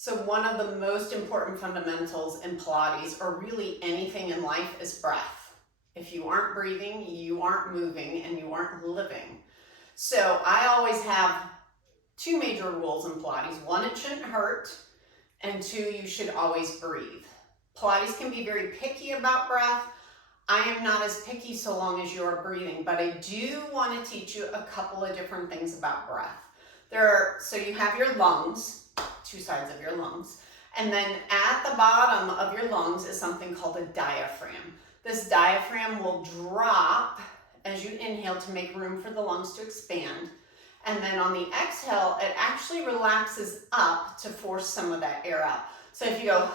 So one of the most important fundamentals in Pilates, or really anything in life, is breath. If you aren't breathing, you aren't moving and you aren't living. So I always have two major rules in Pilates. One, it shouldn't hurt, and two, you should always breathe. Pilates can be very picky about breath. I am not as picky so long as you are breathing, but I do want to teach you a couple of different things about breath. So you have your lungs, two sides of your lungs, and then at the bottom of your lungs is something called a diaphragm. This diaphragm will drop as you inhale to make room for the lungs to expand. And then on the exhale, it actually relaxes up to force some of that air out. So if you go,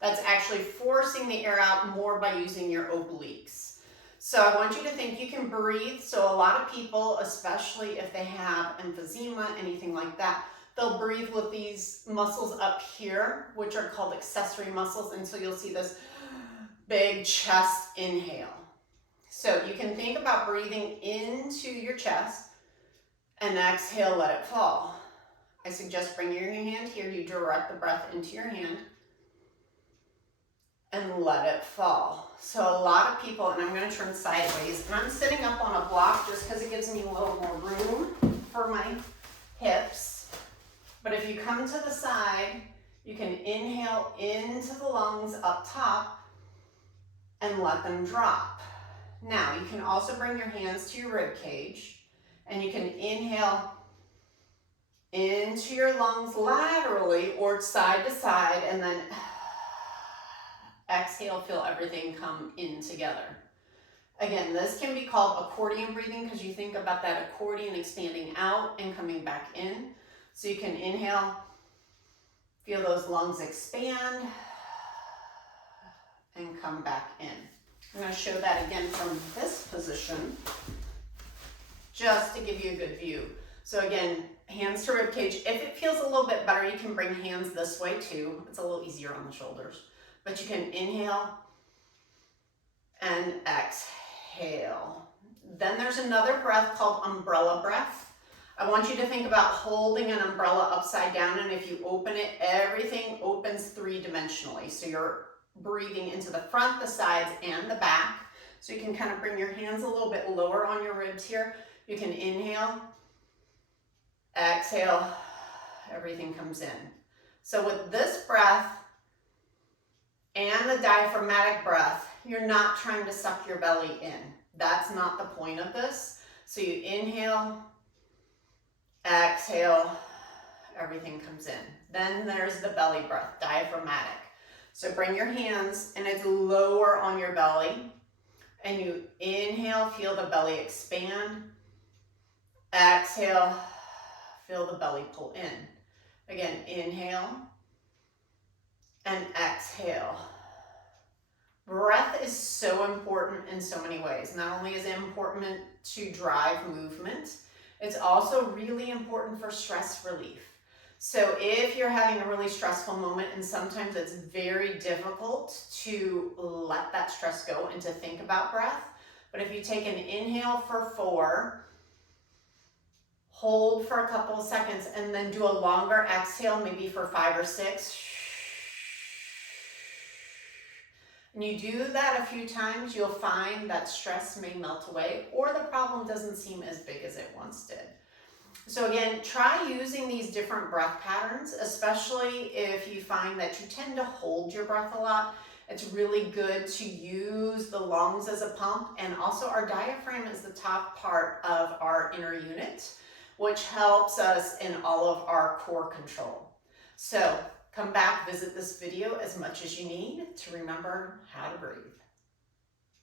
that's actually forcing the air out more by using your obliques. So I want you to think you can breathe. So a lot of people, especially if they have emphysema, anything like that, they'll breathe with these muscles up here, which are called accessory muscles. And so you'll see this big chest inhale. So you can think about breathing into your chest and exhale, let it fall. I suggest bringing your hand here. You direct the breath into your hand and let it fall. So a lot of people, and I'm going to turn sideways, and I'm sitting up on a block just because it gives me a little more room for my hips. But if you come to the side, you can inhale into the lungs up top and let them drop. Now, you can also bring your hands to your rib cage, and you can inhale into your lungs laterally or side to side, and then exhale, feel everything come in together. Again, this can be called accordion breathing because you think about that accordion expanding out and coming back in. So you can inhale, feel those lungs expand, and come back in. I'm going to show that again from this position, just to give you a good view. So again, hands to rib cage. If it feels a little bit better, you can bring hands this way too. It's a little easier on the shoulders. But you can inhale and exhale. Then there's another breath called umbrella breath. I want you to think about holding an umbrella upside down, and if you open it, everything opens three-dimensionally. So you're breathing into the front, the sides, and the back. So you can kind of bring your hands a little bit lower on your ribs here. You can inhale, exhale, everything comes in. So with this breath and the diaphragmatic breath, you're not trying to suck your belly in. That's not the point of this. So you inhale, exhale, everything comes in. Then there's the belly breath, diaphragmatic. So bring your hands, and it's lower on your belly. And you inhale, feel the belly expand. Exhale, feel the belly pull in. Again, inhale and exhale. Breath is so important in so many ways. Not only is it important to drive movement, it's also really important for stress relief. So if you're having a really stressful moment, and sometimes it's very difficult to let that stress go and to think about breath, but if you take an inhale for 4, hold for a couple of seconds, and then do a longer exhale, maybe for 5 or 6, and you do that a few times, you'll find that stress may melt away, or the problem doesn't seem as big as it once did. So again, try using these different breath patterns, especially if you find that you tend to hold your breath a lot. It's really good to use the lungs as a pump, and also our diaphragm is the top part of our inner unit, which helps us in all of our core control. So come back, visit this video as much as you need to remember how to breathe.